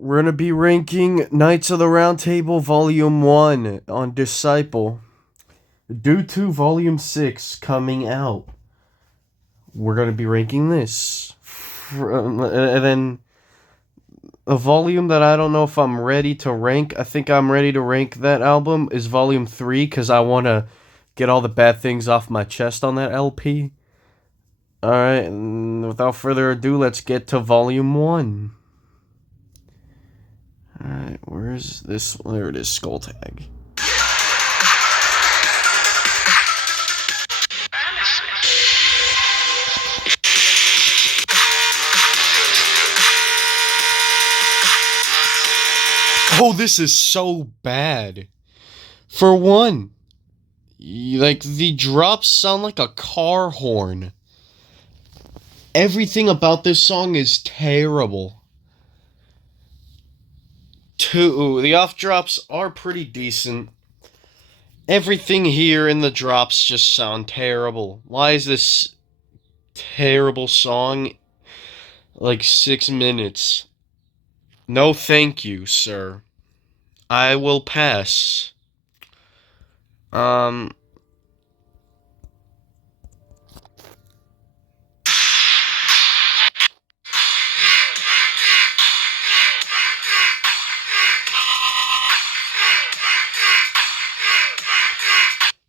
We're gonna be ranking Knights of the Round Table Volume 1 on Disciple. Due to Volume 6 coming out, we're gonna be ranking this. And then a volume that I don't know if I'm ready to rank, I think I'm ready to rank that album, is Volume 3, because I want to get all the bad things off my chest on that LP. Alright, and without further ado, let's get to Volume 1. Alright, where's this? There it is, Skull Tag. Oh, this is so bad. For one, like, the drops sound like a car horn. Everything about this song is terrible. Two, the off drops are pretty decent. Everything here in the drops just sound terrible. Why is this terrible song like 6 minutes? No thank you, sir. I will pass.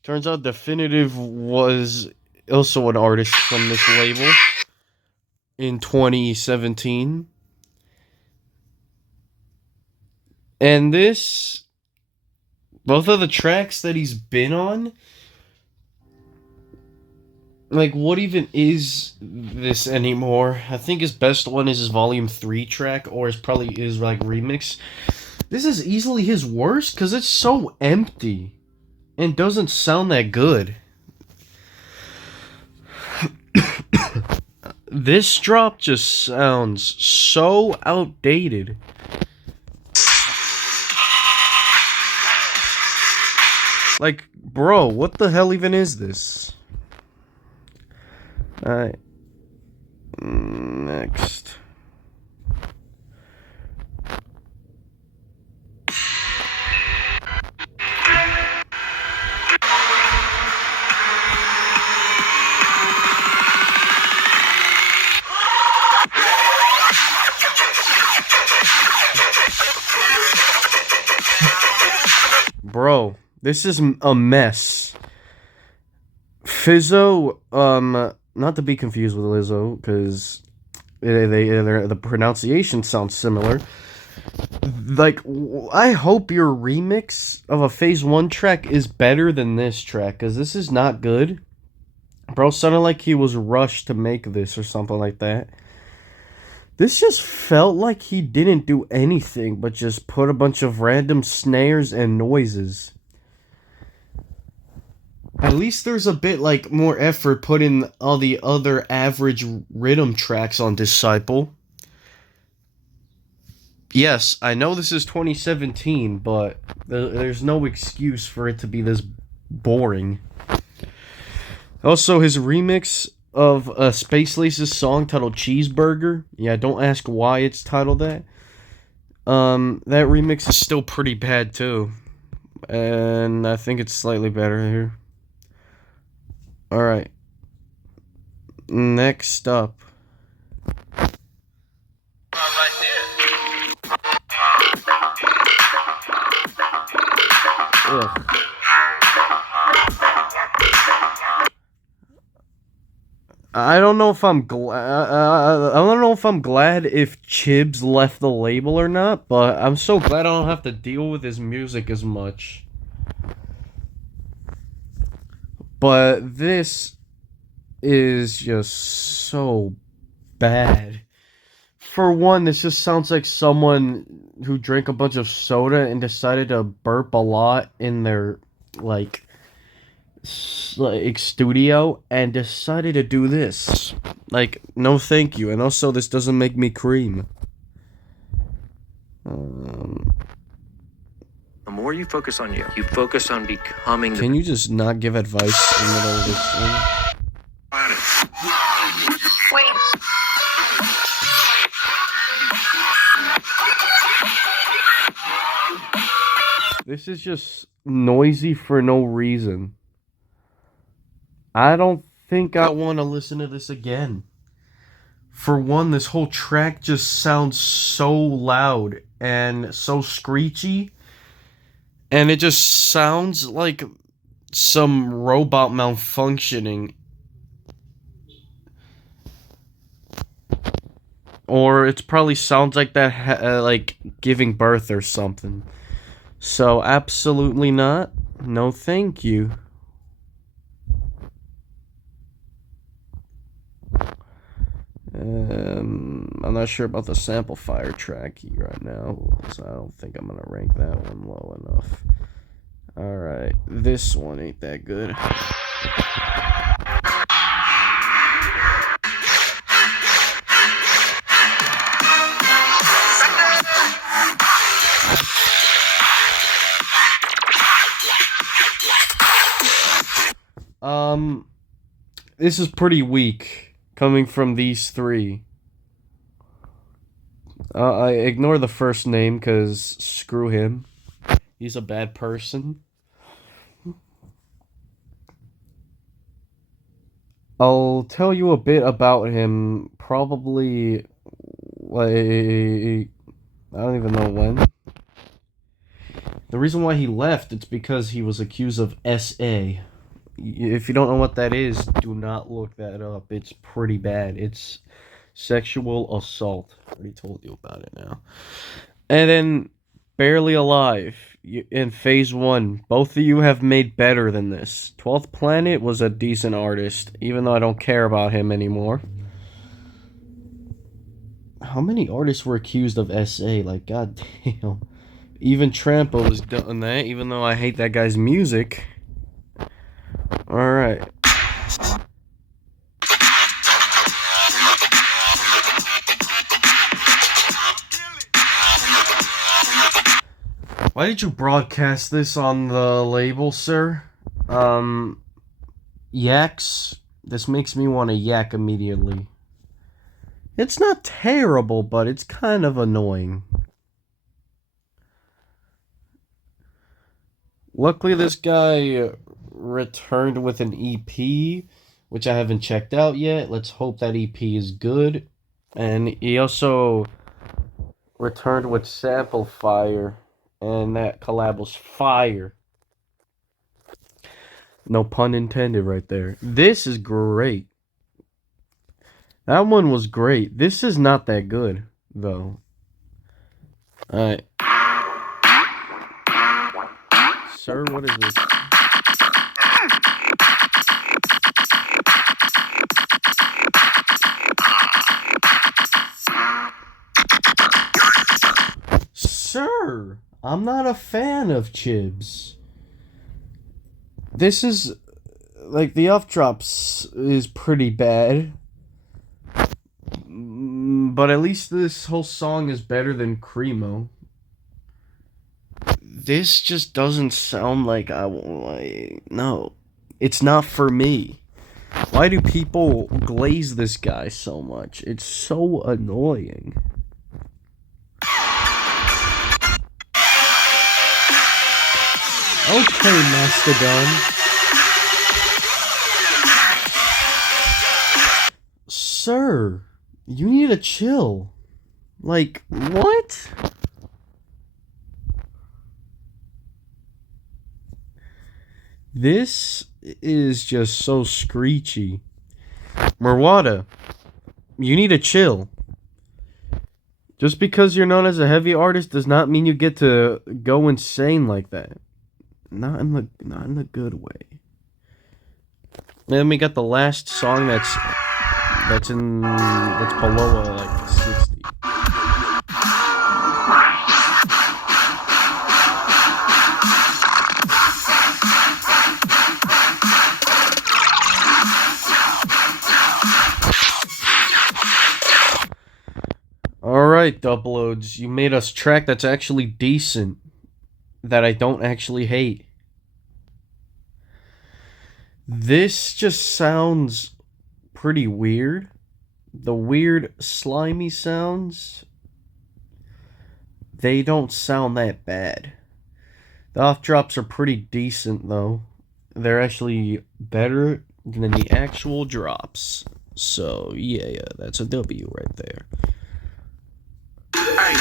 Turns out Definitive was also an artist from this label in 2017. And this, both of the tracks that he's been on, like, what even is this anymore? I think his best one is his Volume 3 track, or it's probably his, like, remix. This is easily his worst, because it's so empty. And doesn't sound that good. This drop just sounds so outdated. Like, bro, what the hell even is this? Alright. Next. Bro, this is a mess. Fizzo, not to be confused with Lizzo, because the pronunciation sounds similar. Like, I hope your remix of a Phase 1 track is better than this track, because this is not good. Bro sounded like he was rushed to make this or something like that. This just felt like he didn't do anything but just put a bunch of random snares and noises. At least there's a bit, like, more effort put in all the other average rhythm tracks on Disciple. Yes, I know this is 2017, but there's no excuse for it to be this boring. Also, his remix of Space Lace's song titled Cheeseburger. Yeah, don't ask why it's titled that. That remix is still pretty bad too. And I think it's slightly better here. Alright. Next up. Ugh. I don't know if I'm glad. I don't know if I'm glad if Chibs left the label or not, but I'm so glad I don't have to deal with his music as much. But this is just so bad. For one, this just sounds like someone who drank a bunch of soda and decided to burp a lot in their, like studio and decided to do this. Like, no thank you. And also, this doesn't make me cream. The more you focus on you focus on becoming Can you just not give advice in the middle of this thing? Wait. This is just noisy for no reason. I don't think I want to listen to this again. For one, this whole track just sounds so loud and so screechy. And it just sounds like some robot malfunctioning. Or it probably sounds like that, like giving birth or something. So, absolutely not. No, thank you. I'm not sure about the Sample Fire track right now, so I don't think I'm gonna rank that one low enough. Alright, this one ain't that good. This is pretty weak coming from these three. I ignore the first name because screw him. He's a bad person. I'll tell you a bit about him probably like I don't even know when. The reason why he left it's because he was accused of SA. If you don't know what that is, do not look that up. It's pretty bad. It's sexual assault. I already told you about it now. And then Barely Alive in phase 1. Both of you have made better than this. 12th Planet was a decent artist, even though I don't care about him anymore. How many artists were accused of SA? Like, goddamn. Even Trampo has done that, even though I hate that guy's music. Alright. Why did you broadcast this on the label, sir? Yaks? This makes me want to yak immediately. It's not terrible, but it's kind of annoying. Luckily, this guy returned with an EP, which I haven't checked out yet. Let's hope that EP is good. And he also returned with Sample Fire, and that collab was fire. No pun intended right there. This is great. That one was great. This is not that good, though. Alright. Sir, what is this? Sir, I'm not a fan of Chibs. This is like the off drops is pretty bad. But at least this whole song is better than Cremo. This just doesn't sound like no. It's not for me. Why do people glaze this guy so much? It's so annoying. Okay, Mastodon. Sir, you need to chill. Like, what? This is just so screechy. Murwada, you need to chill. Just because you're known as a heavy artist does not mean you get to go insane like that. Not in the good way. Then we got the last song that's below like 60. Alright, Doubloads, you made us track that's actually decent. That I don't actually hate. This just sounds pretty weird. The weird, slimy sounds, they don't sound that bad. The off drops are pretty decent though. They're actually better than the actual drops. So yeah, that's a W right there. Hey.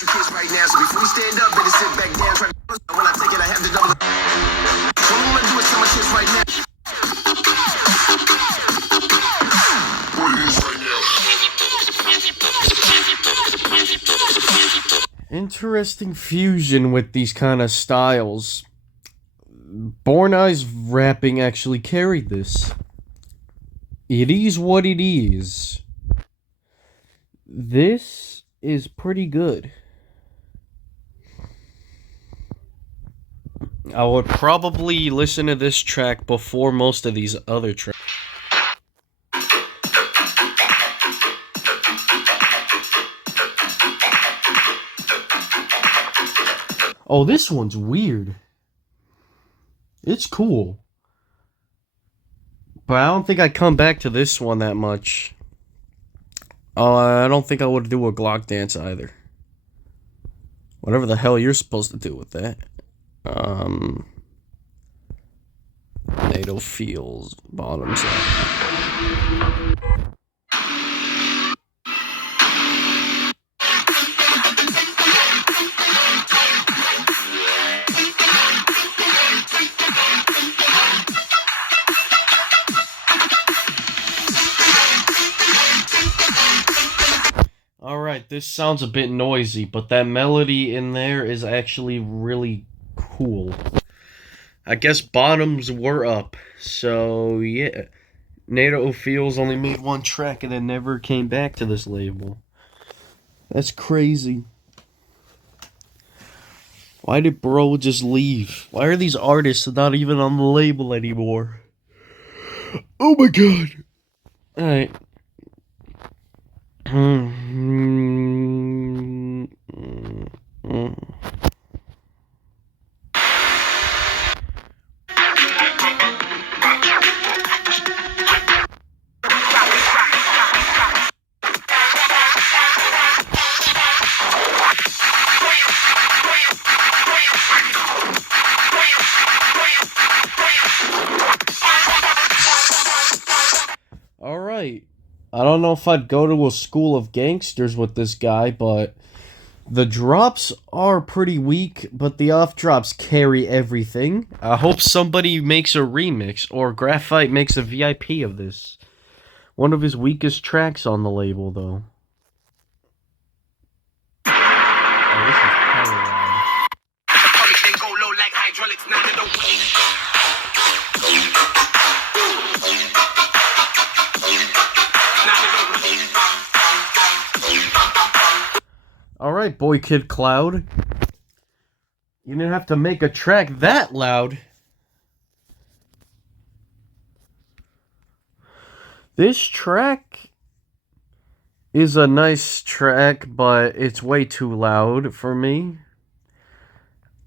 You kids right now, so before you stand up, better sit back down. Try to when I take it, I have to double. What I'm gonna do is tell my kids right now. Interesting fusion with these kind of styles. Born Eyes rapping actually carried this. It is what it is. This is pretty good. I would probably listen to this track before most of these other tracks. Oh, this one's weird. It's cool. But I don't think I'd come back to this one that much. I don't think I would do a Glock dance either. Whatever the hell you're supposed to do with that. NATO feels bottoms up. Alright, this sounds a bit noisy, but that melody in there is actually really cool. I guess bottoms were up, so yeah. NATO Feels only made one track and then never came back to this label. That's crazy. Why did bro just leave? Why are these artists not even on the label anymore? Oh my god. Alright. Alright. I don't know if I'd go to a school of gangsters with this guy, but the drops are pretty weak, but the off drops carry everything. I hope somebody makes a remix, or Graphite makes a VIP of this. One of his weakest tracks on the label, though. Oh, this is kind of loud. Alright, Boy Kid Cloud. You didn't have to make a track that loud. This track is a nice track, but it's way too loud for me.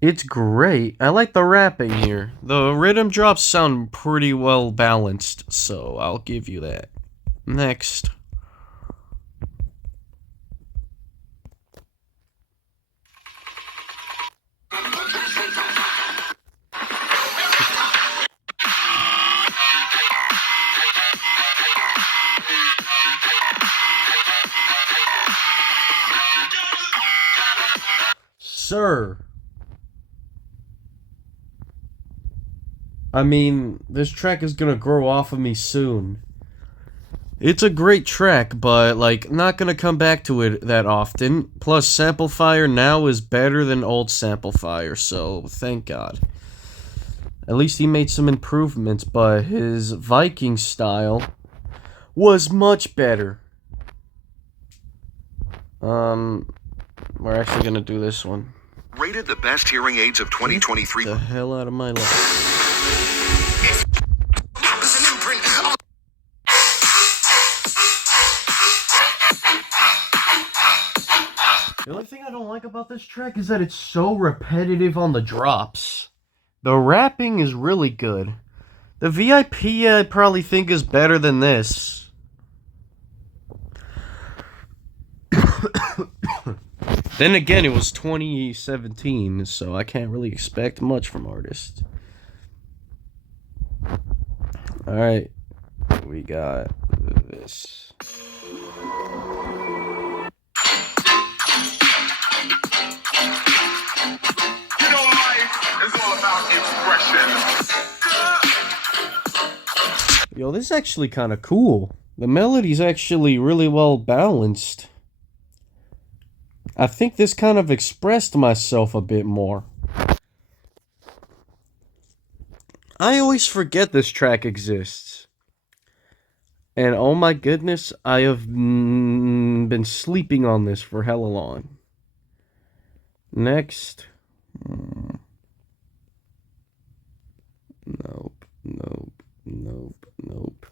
It's great. I like the rapping here. The rhythm drops sound pretty well balanced, so I'll give you that. Next. Sir. I mean, this track is gonna grow off of me soon. It's a great track, but, like, not gonna come back to it that often. Plus, Samplifier now is better than old Samplifier, so thank God. At least he made some improvements, but his Viking style was much better. We're actually gonna do this one. Rated the best hearing aids of 2023. Get the hell out of my life. The only thing I don't like about this track is that it's so repetitive on the drops. The rapping is really good. The VIP I probably think is better than this. Then again, it was 2017, so I can't really expect much from artists. Alright, we got this. You know, life is all about expression. Yo, this is actually kind of cool. The melody's actually really well balanced. I think this kind of expressed myself a bit more. I always forget this track exists. And oh my goodness, I have been sleeping on this for hella long. Next. Nope, nope, nope, nope.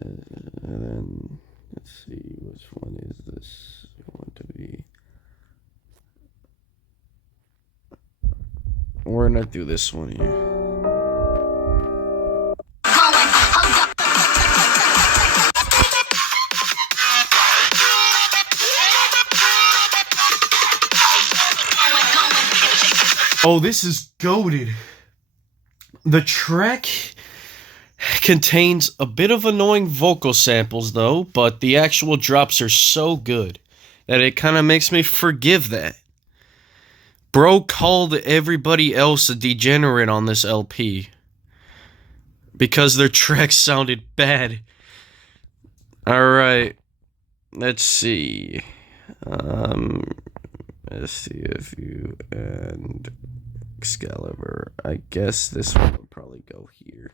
And then, let's see, which one is this going to be? We're gonna do this one here. Oh, this is goated. The track contains a bit of annoying vocal samples, though, but the actual drops are so good that it kind of makes me forgive that. Bro called everybody else a degenerate on this LP because their tracks sounded bad. Alright, let's see. Let's see if you and Excalibur. I guess this one would probably go here.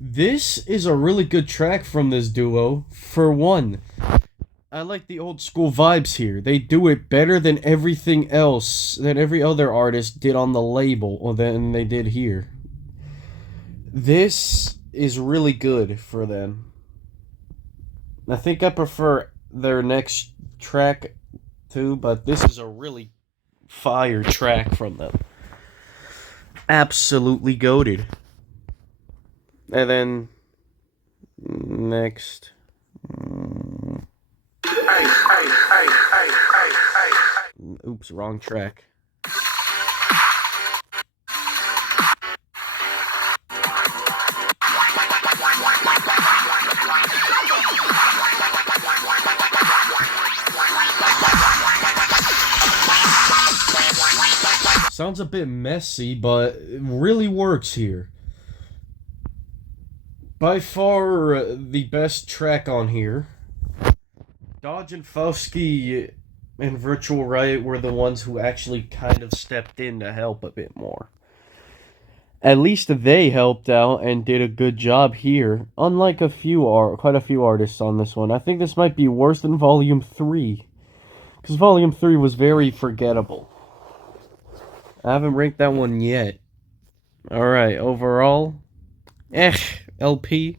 This is a really good track from this duo. For one, I like the old school vibes here. They do it better than everything else that every other artist did on the label or than they did here. This is really good for them. I think I prefer their next track too, but this is a really fire track from them. Absolutely goated. And then next. Oops, wrong track. Sounds a bit messy, but it really works here. By far the best track on here. Dodge and Fowski and Virtual Riot were the ones who actually kind of stepped in to help a bit more. At least they helped out and did a good job here, unlike quite a few artists on this one. I think this might be worse than Volume 3, because Volume 3 was very forgettable. I haven't ranked that one yet. Alright, overall, LP,